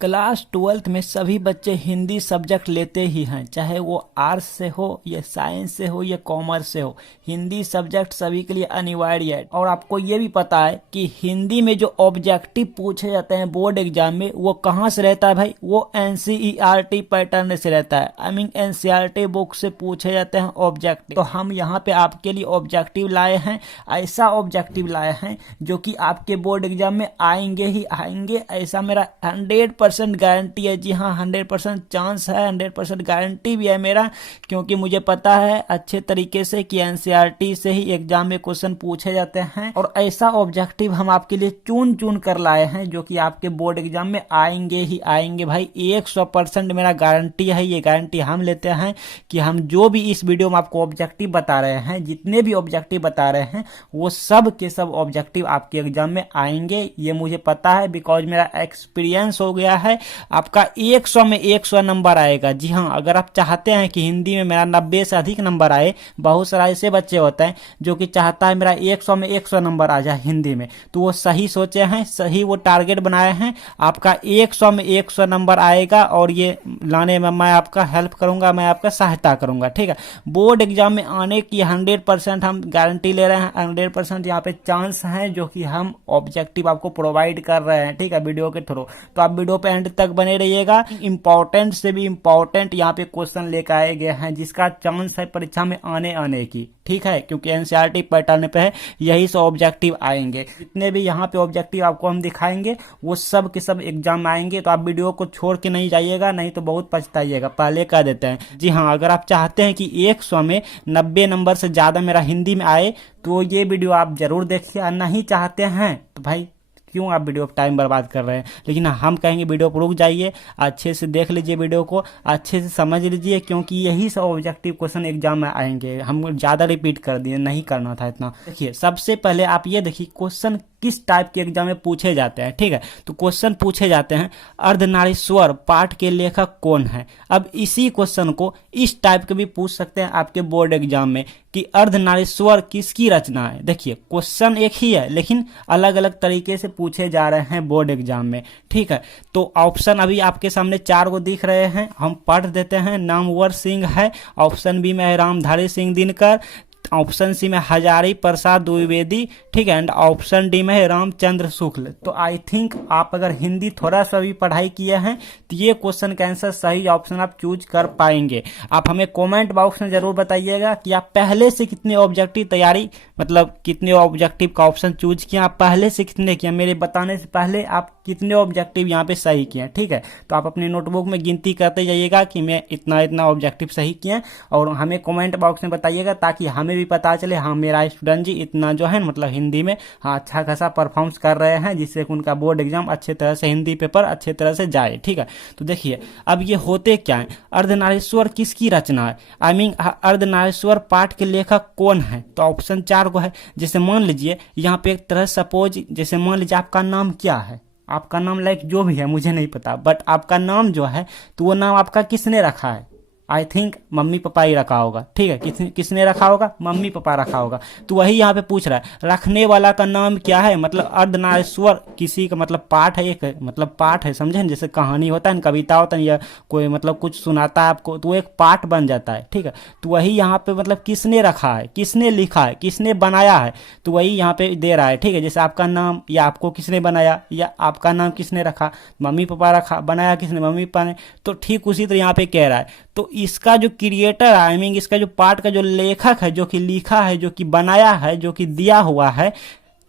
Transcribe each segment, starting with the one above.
Class 12th में सभी बच्चे हिंदी सब्जेक्ट लेते ही हैं, चाहे वो आर्ट्स से हो या साइंस से हो या कॉमर्स से हो। हिंदी सब्जेक्ट सभी के लिए अनिवार्य है। और आपको ये भी पता है कि हिंदी में जो ऑब्जेक्टिव पूछे जाते हैं बोर्ड एग्जाम में, वो कहाँ से रहता है भाई? वो एनसीईआरटी पैटर्न से रहता है। आई मीन एनसीईआरटी बुक से पूछे जाते हैं ऑब्जेक्टिव। तो हम यहाँ पे आपके लिए ऑब्जेक्टिव लाए हैं, ऐसा ऑब्जेक्टिव लाए हैं जो कि आपके बोर्ड एग्जाम में आएंगे ही आएंगे, ऐसा मेरा 100% गारंटी है। जी हाँ, 100% चांस है, 100% गारंटी भी है मेरा, क्योंकि मुझे पता है अच्छे तरीके से कि एनसीईआरटी से ही एग्जाम में क्वेश्चन पूछे जाते हैं। और ऐसा ऑब्जेक्टिव हम आपके लिए चुन चुन कर लाए हैं जो कि आपके बोर्ड एग्जाम में आएंगे ही आएंगे भाई। 100% मेरा गारंटी है, ये गारंटी हम लेते हैं कि हम जो भी इस वीडियो में आपको ऑब्जेक्टिव बता रहे हैं, जितने भी ऑब्जेक्टिव बता रहे हैं, वो सब के सब ऑब्जेक्टिव आपके एग्जाम में आएंगे। ये मुझे पता है, बिकॉज मेरा एक्सपीरियंस हो गया है। आपका 100 में 100 नंबर आएगा। जी हाँ, अगर आप चाहते हैं कि हिंदी में मेरा 90 से अधिक नंबर आए, बहुत सारे ऐसे बच्चे होते हैं जो कि चाहता है मेरा 100 में 100 नंबर आ जाए हिंदी में, तो वो सही सोचे हैं, सही वो टारगेट बनाए हैं। आपका 100 में 100 नंबर आएगा और ये लाने में मैं आपका हेल्प करूंगा, मैं आपका सहायता करूंगा। ठीक है, बोर्ड एग्जाम में आने की 100% हम गारंटी ले रहे हैं। 100% यहाँ पे चांस है जो कि हम ऑब्जेक्टिव आपको प्रोवाइड कर रहे हैं। ठीक है, वीडियो के थ्रू। तो आप वीडियो पे एंड तक बने रहिएगा। इंपॉर्टेंट से भी इंपॉर्टेंट यहाँ पे क्वेश्चन लेकर आए गए हैं जिसका चांस है परीक्षा में आने की। ठीक है, क्योंकि एनसीईआरटी पैटर्न पे है, यही सब ऑब्जेक्टिव आएंगे। जितने भी यहाँ पे ऑब्जेक्टिव आपको हम दिखाएंगे वो सब के सब एग्जाम में आएंगे। तो आप वीडियो को छोड़ के नहीं जाइएगा, नहीं तो बहुत पछताइएगा। पहले कह देते हैं। जी हाँ, अगर आप चाहते हैं कि 100 में 90 नंबर से ज्यादा मेरा हिंदी में आए तो ये वीडियो आप जरूर देखिए। और नहीं चाहते हैं तो भाई क्यों आप वीडियो पर टाइम बर्बाद कर रहे हैं। लेकिन हम कहेंगे वीडियो पर रुक जाइए, अच्छे से देख लीजिए, वीडियो को अच्छे से समझ लीजिए, क्योंकि यही सब ऑब्जेक्टिव क्वेश्चन एग्जाम में आएंगे। हम ज़्यादा रिपीट कर दिए, नहीं करना था इतना। देखिए, सबसे पहले आप ये देखिए क्वेश्चन किस टाइप के एग्जाम में पूछे जाते हैं। ठीक है, तो क्वेश्चन पूछे जाते हैं अर्धनारीश्वर पाठ के लेखक कौन है। अब इसी क्वेश्चन को इस टाइप के भी पूछ सकते हैं आपके बोर्ड एग्जाम में कि अर्धनारीश्वर किसकी रचना है। देखिए, क्वेश्चन एक ही है लेकिन अलग अलग तरीके से पूछे जा रहे हैं बोर्ड एग्जाम में। ठीक है, तो ऑप्शन अभी आपके सामने 4 गो दिख रहे हैं, हम पढ़ देते हैं। नामवर सिंह है, ऑप्शन बी में है रामधारी सिंह दिनकर, ऑप्शन सी में हजारी प्रसाद द्विवेदी। ठीक है, एंड ऑप्शन डी में है रामचंद्र शुक्ल। तो आई थिंक आप अगर हिंदी थोड़ा सा भी पढ़ाई किए हैं तो ये क्वेश्चन का आंसर सही ऑप्शन आप चूज कर पाएंगे। आप हमें कमेंट बॉक्स में जरूर बताइएगा कि आप पहले से कितने ऑब्जेक्टिव तैयारी, मतलब कितने ऑब्जेक्टिव का ऑप्शन चूज किया, आप पहले से कितने किए, मेरे बताने से पहले आप कितने ऑब्जेक्टिव यहाँ पे सही किए। ठीक है, तो आप अपनी नोटबुक में गिनती करते जाइएगा कि मैं इतना इतना ऑब्जेक्टिव सही किए, और हमें कमेंट बॉक्स में बताइएगा ताकि हमें भी पता चले हाँ मेरा स्टूडेंट जी इतना जो है मतलब हिंदी में हाँ अच्छा खासा परफॉर्मेंस कर रहे हैं, जिससे उनका बोर्ड एग्जाम अच्छे तरह से, हिंदी पेपर अच्छे तरह से जाए। ठीक है, तो देखिए अब ये होते क्या है, अर्धनारीश्वर किसकी रचना है, आई मीन अर्धनारीश्वर पाठ के लेखक कौन है। तो ऑप्शन 4 को है। जैसे मान लीजिए यहाँ पे एक तरह सपोज, जैसे मान लीजिए आपका नाम क्या है, आपका नाम लाइक जो भी है मुझे नहीं पता, बट आपका नाम जो है तो वो नाम आपका किसने रखा है। आई थिंक मम्मी पापा ही रखा होगा। ठीक है, किसने रखा होगा, मम्मी पापा रखा होगा। तो वही यहाँ पे पूछ रहा है रखने वाला का नाम क्या है, मतलब अर्धनारीश्वर किसी का मतलब पाठ है, एक मतलब पाठ है, समझे, जैसे कहानी होता है ना, कविता होता है, या कोई मतलब कुछ सुनाता है आपको, तो वो एक पाठ बन जाता है। ठीक है, तो वही यहाँ पे मतलब किसने रखा है, किसने लिखा है, किसने बनाया है, तो वही यहाँ पे दे रहा है। ठीक है, जैसे आपका नाम, या आपको किसने बनाया, या आपका नाम किसने रखा, मम्मी पापा रखा, बनाया किसने, मम्मी पापा ने। तो ठीक उसी तरह यहाँ पे कह रहा है। तो इसका जो क्रिएटर आई मीन इसका जो पार्ट का जो लेखक है, जो कि लिखा है, जो कि बनाया है, जो कि दिया हुआ है,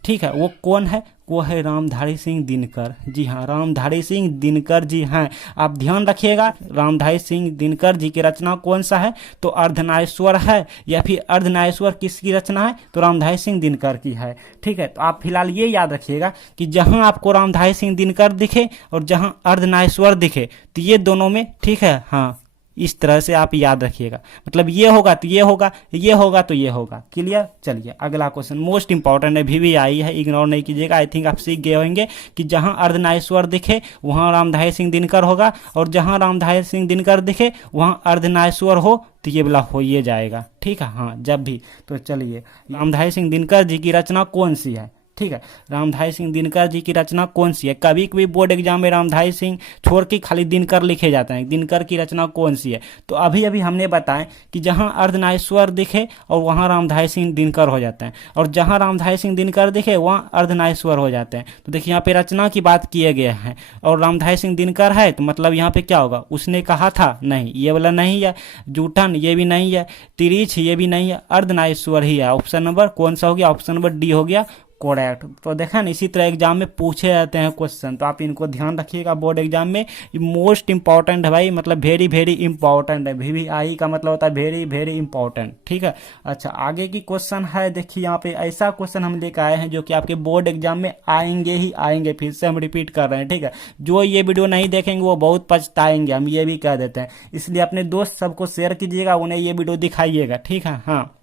ठीक है, वो कौन है, वो है रामधारी सिंह दिनकर। जी हाँ, रामधारी सिंह दिनकर जी हैं। आप ध्यान रखिएगा, रामधारी सिंह दिनकर जी की रचना कौन सा है, तो अर्धनारीश्वर है, या फिर अर्धनारीश्वर किसकी रचना है, तो रामधारी सिंह दिनकर की है। ठीक है, तो आप फिलहाल ये याद रखिएगा कि जहां आपको रामधारी सिंह दिनकर दिखे और जहां अर्धनारीश्वर दिखे, तो ये दोनों में, ठीक है, हाँ इस तरह से आप याद रखिएगा, मतलब ये होगा तो ये होगा, ये होगा तो ये होगा। क्लियर। चलिए अगला क्वेश्चन मोस्ट इंपॉर्टेंट है, भी आई है, इग्नोर नहीं कीजिएगा। आई थिंक आप सीख गए होंगे कि जहां अर्धनारीश्वर दिखे वहां रामधारी सिंह दिनकर होगा, और जहां रामधारी सिंह दिनकर दिखे वहां अर्धनारीश्वर हो, तो ये वाला हो ही जाएगा। ठीक है, हाँ जब भी। तो चलिए रामधारी सिंह दिनकर जी की रचना कौन सी है, ठीक है। रामधारी सिंह दिनकर जी की रचना कौन सी है? कभी कभी बोर्ड एग्जाम में रामधारी सिंह छोड़ के खाली दिनकर लिखे जाते हैं, दिनकर की रचना कौन सी है? तो अभी अभी हमने बताया कि जहां अर्धनारीश्वर दिखे और वहां रामधारी सिंह दिनकर हो जाते हैं, और जहां रामधारी सिंह दिनकर दिखे वहां अर्धनारीश्वर हो जाते हैं। तो देखिए यहाँ पे रचना की बात किए गए हैं, और रामधारी सिंह दिनकर है तो मतलब यहाँ पे क्या होगा? उसने कहा था, नहीं, ये वाला नहीं है। जूठन, ये भी नहीं है। तिरीछ, ये भी नहीं है। अर्धनारीश्वर ही है। ऑप्शन नंबर कौन सा हो गया? ऑप्शन नंबर डी हो गया करेक्ट। तो देखा ना, इसी तरह एग्जाम में पूछे जाते हैं क्वेश्चन, तो आप इनको ध्यान रखिएगा बोर्ड एग्जाम में। मोस्ट इंपॉर्टेंट है भाई, मतलब वेरी वेरी इंपॉर्टेंट है। VVI का मतलब होता है वेरी वेरी इंपॉर्टेंट, ठीक है। अच्छा, आगे की क्वेश्चन है, देखिए यहाँ पे ऐसा क्वेश्चन हम लेकर आए हैं जो कि आपके बोर्ड एग्जाम में आएंगे ही आएंगे। फिर से हम रिपीट कर रहे हैं, ठीक है। जो ये वीडियो नहीं देखेंगे वो बहुत पछताएंगे, हम ये भी कह देते हैं। इसलिए अपने दोस्त सबको शेयर कीजिएगा, उन्हें ये वीडियो दिखाइएगा, ठीक है। हाँ,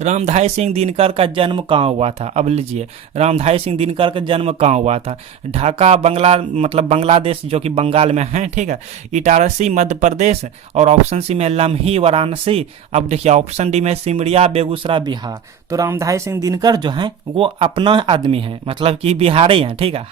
रामधारी सिंह दिनकर का जन्म कहाँ हुआ था? अब लीजिए, रामधारी सिंह दिनकर का जन्म कहाँ हुआ था? ढाका बंगला, मतलब बांग्लादेश जो कि बंगाल में है, ठीक है। इटारसी मध्य प्रदेश, और ऑप्शन सी में लम्ही वाराणसी। अब देखिए ऑप्शन डी में सिमरिया बेगूसराय बिहार। तो रामधारी सिंह दिनकर जो है वो अपना आदमी है, मतलब कि बिहारी हैं, ठीक है।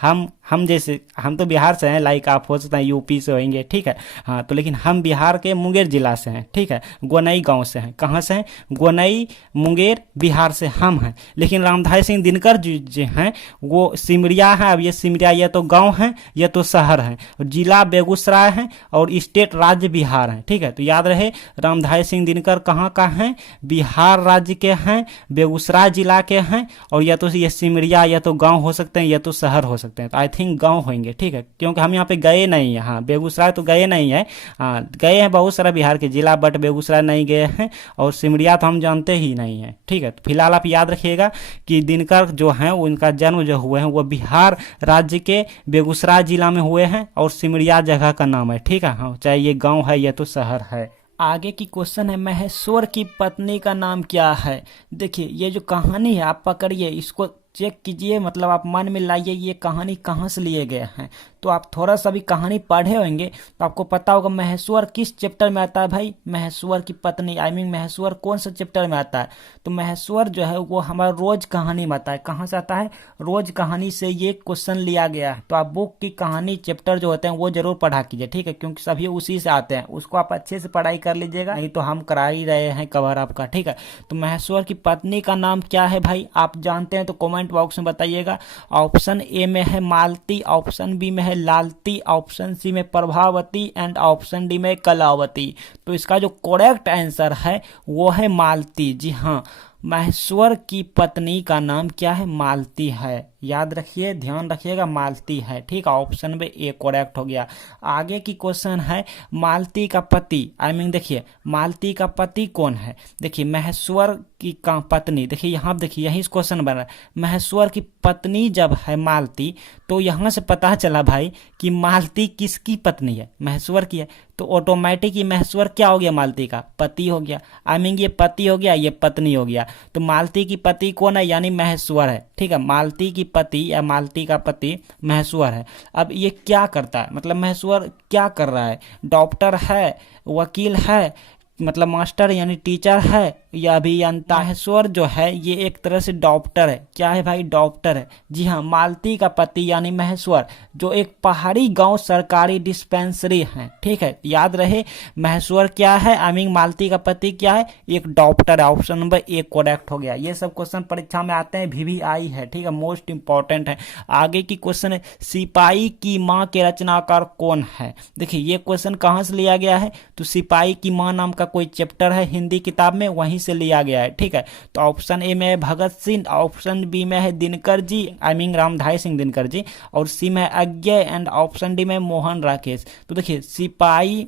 हम जैसे, हम तो बिहार से हैं, लाइक आप हो सकते हैं यूपी से होंगे, ठीक है। हाँ, तो लेकिन हम बिहार के मुंगेर जिला से हैं, ठीक है। गोनई गांव से हैं। कहाँ से हैं? गोनई, मुंगेर, बिहार से हम हैं। लेकिन रामधारी सिंह दिनकर जो हैं वो सिमरिया है। अब ये सिमरिया ये तो गांव है, ये तो शहर है। जिला बेगूसराय है और स्टेट राज्य बिहार है, ठीक है। तो याद रहे, रामधारी सिंह दिनकर कहाँ का है? बिहार राज्य के हैं, बेगूसराय जिला के हैं, और या तो ये सिमरिया या तो गांव हो सकते हैं या तो शहर हो सकते हैं। तो आई थिंक गांव होंगे, ठीक है, क्योंकि हम यहाँ पे गए नहीं है। हाँ, बेगूसराय तो गए नहीं है। हाँ, गए हैं बहुत सारा बिहार के जिला, बट बेगूसराय नहीं गए हैं, और सिमरिया तो हम जानते ही नहीं है, ठीक है। तो फिलहाल आप याद रखिएगा कि दिनकर जो हैं उनका जन्म जो हुए हैं वो बिहार राज्य के बेगूसराय जिला में हुए हैं, और सिमरिया जगह का नाम है, ठीक है। हाँ, चाहे ये गाँव है या तो शहर है। आगे की क्वेश्चन है, महेश्वर की पत्नी का नाम क्या है? देखिए, ये जो कहानी है आप पकड़िए, इसको चेक कीजिए, मतलब आप मन में लाइए ये कहानी कहाँ से लिए गए हैं। तो आप थोड़ा सा भी कहानी पढ़े होंगे तो आपको पता होगा महेश्वर किस चैप्टर में आता है भाई। महेश्वर की पत्नी, आई मीन महेश्वर कौन सा चैप्टर में आता है? तो महेश्वर जो है वो हमारा रोज कहानी में आता है। कहाँ से आता है? रोज कहानी से ये क्वेश्चन लिया गया है। तो आप बुक की कहानी चैप्टर जो होते हैं वो जरूर पढ़ा कीजिए, ठीक है, क्योंकि सभी उसी से आते हैं। उसको आप अच्छे से पढ़ाई कर लीजिएगा, नहीं तो हम करा ही रहे हैं कवर आपका, ठीक है। तो महेश्वर की पत्नी का नाम क्या है भाई? आप जानते हैं तो कमेंट बॉक्स में बताइएगा। ऑप्शन ए में है मालती, ऑप्शन बी में है लालती, ऑप्शन सी में प्रभावती, एंड ऑप्शन डी में कलावती। तो इसका जो करेक्ट आंसर है वो है मालती। जी हाँ, महेश्वर की पत्नी का नाम क्या है? मालती है। याद रखिए, ध्यान रखिएगा, मालती है, ठीक है। ऑप्शन में ए करेक्ट हो गया। आगे की क्वेश्चन है, मालती का पति, आई मीन देखिए मालती का पति कौन है? देखिए महेश्वर की का पत्नी, देखिए यहाँ देखिए यही क्वेश्चन बन रहा है। महेश्वर की पत्नी जब है मालती, तो यहाँ से पता चला भाई कि मालती किसकी पत्नी है? महेश्वर की है। तो ऑटोमेटिक ही महेश्वर क्या हो गया? मालती का पति हो गया। आई मीन ये पति हो गया, ये पत्नी हो गया। तो मालती की पति कौन है? यानी महेश्वर है, ठीक है। मालती की पति या मालती का पति महेश्वर है। अब ये क्या करता है, मतलब महेश्वर क्या कर रहा है? डॉक्टर है, वकील है, मतलब मास्टर यानी टीचर है, या अभियंता? महेश्वर जो है ये एक तरह से डॉक्टर है। क्या है भाई? डॉक्टर है। जी हाँ, मालती का पति यानी महेश्वर जो एक पहाड़ी गांव सरकारी डिस्पेंसरी है, ठीक है। याद रहे, महेश्वर क्या है? आई मीन मालती का पति क्या है? एक डॉक्टर है। ऑप्शन नंबर ए करेक्ट हो गया। ये सब क्वेश्चन परीक्षा में आते हैं, VVI है, ठीक है, मोस्ट इंपॉर्टेंट है। आगे की क्वेश्चन है, सिपाही की माँ के रचनाकार कौन है? देखिए ये क्वेश्चन कहाँ से लिया गया है? तो सिपाही की माँ नाम का कोई चैप्टर है हिंदी किताब में, वहीं से लिया गया है, ठीक है। तो ऑप्शन ए में है भगत सिंह, ऑप्शन बी में है दिनकर जी, आई मीन रामधारी सिंह दिनकर जी, और सी में अज्ञे, एंड ऑप्शन डी में मोहन राकेश। तो देखिए सिपाही,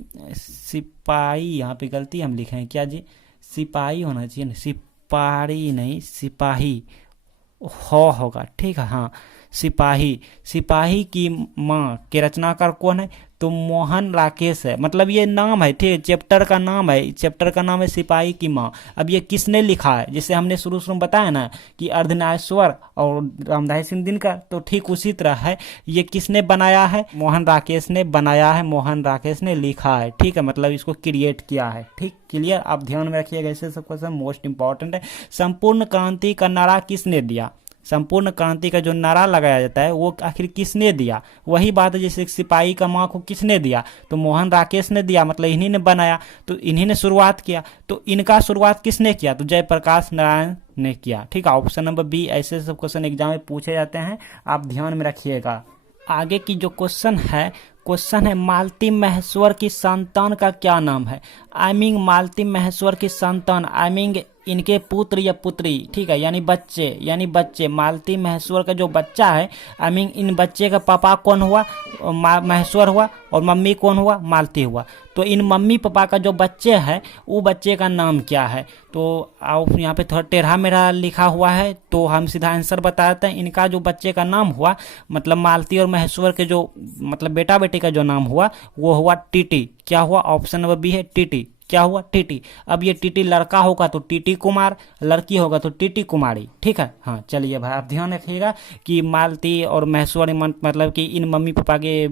यहाँ पे गलती हम लिखे हैं क्या जी? सिपाही होना चाहिए ना, सिपाही नहीं, सिपाही होगा, ठीक है। हाँ, सिपाही की माँ के रचनाकार कौन है? तो मोहन राकेश है। मतलब ये नाम है, ठीक है, चैप्टर का नाम है, चैप्टर का नाम है सिपाही की माँ। अब ये किसने लिखा है? जैसे हमने शुरू में बताया ना कि अर्धनारीश्वर और रामधारी सिंह दिनकर, तो ठीक उसी तरह है। ये किसने बनाया है? मोहन राकेश ने बनाया है, मोहन राकेश ने लिखा है, ठीक है, मतलब इसको क्रिएट किया है, ठीक, क्लियर। आप ध्यान में रखिएगा, ऐसे सब क्वेश्चन मोस्ट इंपॉर्टेंट है। संपूर्ण क्रांति का नारा किसने दिया? संपूर्ण क्रांति का जो नारा लगाया जाता है वो आखिर किसने दिया? वही बात है, जैसे सिपाही का माँ को किसने दिया? तो मोहन राकेश ने दिया, मतलब इन्हीं ने बनाया, तो इन्हीं ने शुरुआत किया। तो इनका शुरुआत किसने किया? तो जयप्रकाश नारायण ने किया। ठीक है, ऑप्शन नंबर बी। ऐसे सब क्वेश्चन एग्जाम में पूछे जाते हैं, आप ध्यान में रखिएगा। आगे की जो क्वेश्चन है मालती महेश्वर की संतान का क्या नाम है? आई मीन मालती महेश्वर की संतान, आई मीन इनके पुत्र या पुत्री, ठीक है, यानी बच्चे मालती महेश्वर का जो बच्चा है, आई मीन इन बच्चे का पापा कौन हुआ? महेश्वर हुआ, और मम्मी कौन हुआ? मालती हुआ। तो इन मम्मी पापा का जो बच्चे है वो बच्चे का नाम क्या है? तो आप यहाँ पे थोड़ा टेढ़ा मेढ़ा लिखा हुआ है, तो हम सीधा आंसर बताते हैं। इनका जो बच्चे का नाम हुआ, मतलब मालती और महेश्वर के जो मतलब बेटा बेटी का जो नाम हुआ वो हुआ टीटी। क्या हुआ? ऑप्शन नंबर बी है टीटी। क्या हुआ? टीटी। अब ये टीटी लड़का होगा तो टीटी कुमार, लड़की होगा तो टीटी कुमारी। ठीक है, हाँ चलिए भाई, आप ध्यान रखिएगा कि मालती और महेश्वर मतलब कि इन मम्मी पापा के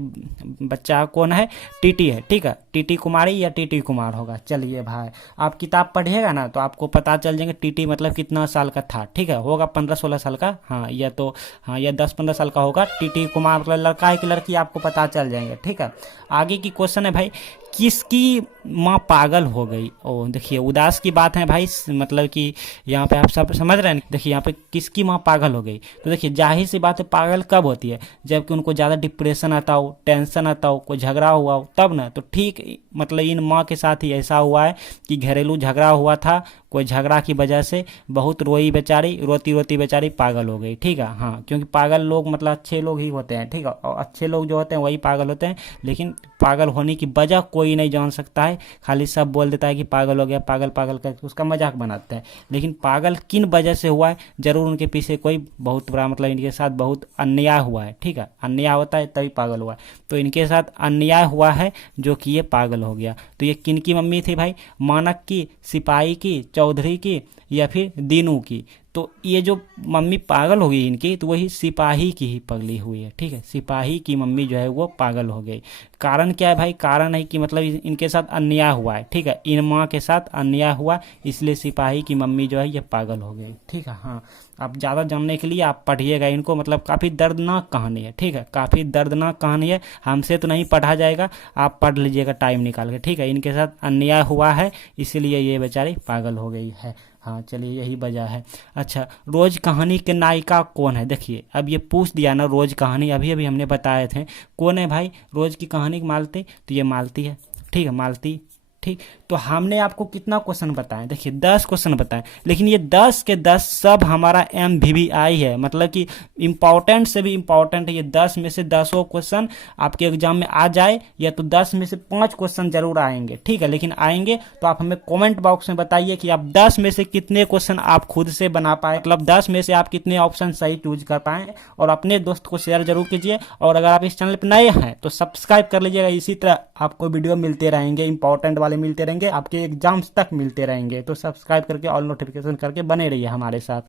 बच्चा कौन है? टीटी है। ठीक है, टीटी कुमारी या टीटी कुमार होगा। चलिए भाई, आप किताब पढ़िएगा ना तो आपको पता चल जाएंगे टीटी मतलब कितना साल का था। ठीक है, होगा 15-16 साल का, हाँ, या तो हाँ या 10-15 साल का होगा। टीटी कुमार मतलब लड़का है कि लड़की, आपको पता चल जाएंगे। ठीक है, आगे की क्वेश्चन है भाई, किसकी माँ पागल हो गई? ओ देखिए, उदास की बात है भाई, मतलब कि यहाँ पे आप सब समझ रहे हैं। देखिए यहाँ पे किसकी माँ पागल हो गई, तो देखिए जाहिर सी बात है, पागल कब होती है? जबकि उनको ज़्यादा डिप्रेशन आता हो, टेंशन आता हो, कोई झगड़ा हुआ हो, तब ना। तो ठीक मतलब इन माँ के साथ ही ऐसा हुआ है कि घरेलू झगड़ा हुआ था, कोई झगड़ा की वजह से बहुत रोई बेचारी, रोती रोती बेचारी पागल हो गई। ठीक है, हाँ, क्योंकि पागल लोग मतलब अच्छे लोग ही होते हैं। ठीक है, और अच्छे लोग जो होते हैं वही पागल होते हैं, लेकिन पागल होने की वजह कोई नहीं जान सकता है। खाली सब बोल देता है कि पागल हो गया, पागल पागल करके उसका मजाक बनाते हैं, लेकिन पागल किन वजह से हुआ है? जरूर उनके पीछे कोई बहुत बड़ा मतलब इनके साथ बहुत अन्याय हुआ है। ठीक है, अन्याय होता है तभी पागल हुआ है, तो इनके साथ अन्याय हुआ है जो कि ये पागल हो गया। तो ये किन की मम्मी थी भाई? मानक की, सिपाही की, चौधरी की, या फिर दीनू की? तो ये जो मम्मी पागल हो गई इनकी, तो वही सिपाही की ही पगली हुई है। ठीक है, सिपाही की मम्मी जो है वो पागल हो गई। कारण क्या है भाई? कारण है कि मतलब इनके साथ अन्याय हुआ है। ठीक है, इन माँ के साथ अन्याय हुआ, इसलिए सिपाही की मम्मी जो है ये पागल हो गई। ठीक है, हाँ, आप ज़्यादा जानने के लिए आप पढ़िएगा इनको, मतलब काफ़ी दर्दनाक कहानी है। ठीक है, काफ़ी दर्दनाक कहानी है, हमसे तो नहीं पढ़ा जाएगा, आप पढ़ लीजिएगा टाइम निकाल के। ठीक है, इनके साथ अन्याय हुआ है इसलिए ये बेचारी पागल हो गई है। हाँ चलिए, यही वजह है। अच्छा, रोज कहानी के नायिका कौन है? देखिए अब ये पूछ दिया ना, रोज कहानी अभी अभी हमने बताए थे, कौन है भाई रोज की कहानी की? मालती। तो ये मालती है। ठीक है, मालती। ठीक, तो हमने आपको कितना क्वेश्चन बताए? देखिए 10 क्वेश्चन बताए, लेकिन ये 10 के 10 सब हमारा MVVI है, मतलब कि इंपॉर्टेंट से भी इंपॉर्टेंट है। ये 10 में से 10 क्वेश्चन आपके एग्जाम में आ जाए, या तो 10 में से 5 क्वेश्चन जरूर आएंगे। ठीक है, लेकिन आएंगे तो आप हमें कमेंट बॉक्स में बताइए कि आप 10 में से कितने क्वेश्चन आप खुद से बना पाए, मतलब 10 में से आप कितने ऑप्शन सही चूज कर पाए, और अपने दोस्त को शेयर जरूर कीजिए। और अगर आप इस चैनल पर नए हैं तो सब्सक्राइब कर लीजिएगा, इसी तरह आपको वीडियो मिलते रहेंगे, इंपॉर्टेंट वाले मिलते रहेंगे, आपके एग्जाम्स तक मिलते रहेंगे। तो सब्सक्राइब करके ऑल नोटिफिकेशन करके बने रहिए हमारे साथ।